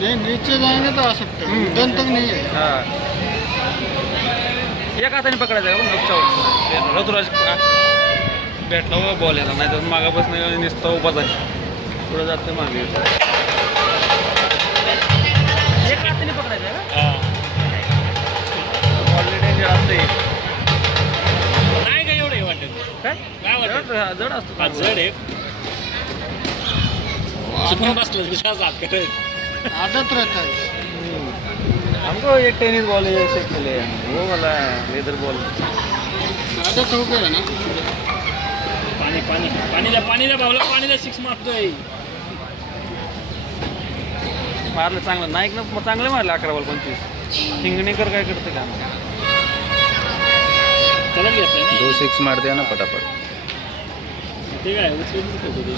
नहीं नीचे जाएंगे तो आ सकते हैं, उधर तक नहीं है। हां एक हाताने पकडायचं आहे बघ ऋतुराज भेटला व बॉल याला नाही तर मागापासून नुसतं उभाच आहे पुढे जाते मागे एक हाताने पकडायचं आहे बॉल डेंजर असते नाही का एवढं हे वाटत काय काय वाटत जड असतो जड आहे चुकून बसलं विश्वास हात करत आदत रहता है। हमको एक टेनिस बॉल ऐसे खेले वो वाला लेदर बॉल आदत हो गया ना। पाणी पाणी पाणीला भावला पाणीला सिक्स मारतोय मारलं चांगलं नाईकनं चांगलं मारलं 11 बॉल 25 हिंगणेकर काय करते का त्याला घेतलं ना 2 6 मार दिया ना फटाफट ते काय उचलून खेळतो ते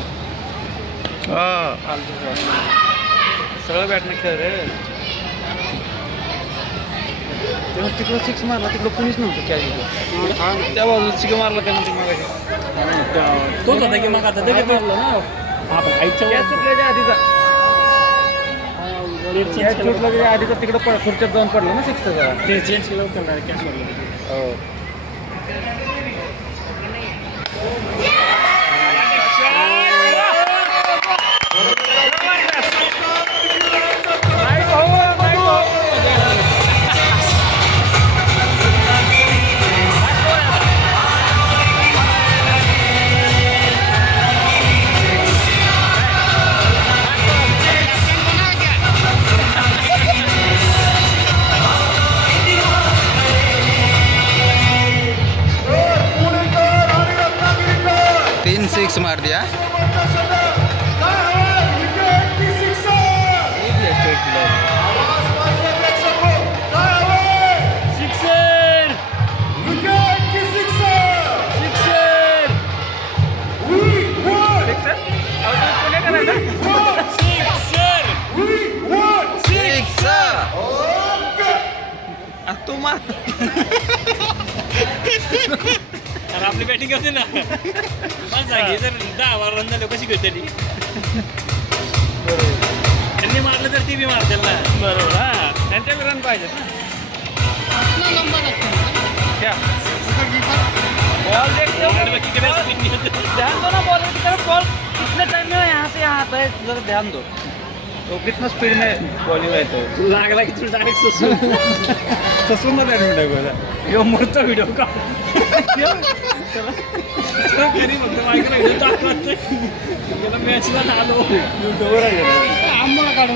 सगळं बॅटने खेळ रे तेव्हा तिकडं 6 मारला तिकडं कुणीच नव्हतं कॅच त्या बाजूला 6 मारला त्यानं ते मागाशी तोच होता की मग आता ते मारलं ना आपण आईच्या कॅच सुटल्याच्या आधीचा कॅच सुटल्याच्या आधीचा तिकडं खुर्च्यात जाऊन पडला ना 6 ते चेंज केलं होतं कॅच मारलं हो तीन 6 मार दिया सिक्सर तू मार अरे आपली बॅटिंग होती ना सांगे जर 10 रन झाले कशी करते त्यांनी मारलं तर ती बी मारतील ना बरोबर हा त्यांच्या रन पाहिजेत ना इतना लंबा रखते हैं क्या उधर कीपर बॉल देखते हो बाकी कडे स्पिन नहीं होती ध्यान दो ना बॉल की तरफ बॉल कितने टाइम में यहाँ से यहाँ आता है जरा ध्यान दो तो कितना स्पीड में बॉलिंग आहे तो लागला की तू डायरेक्ट ससून ससून ना व्हिडिओ यो मोठा व्हिडिओ का घरी फक्त माझ्याकडे व्हिडिओ टाकला मॅचला आलो आंबा काढून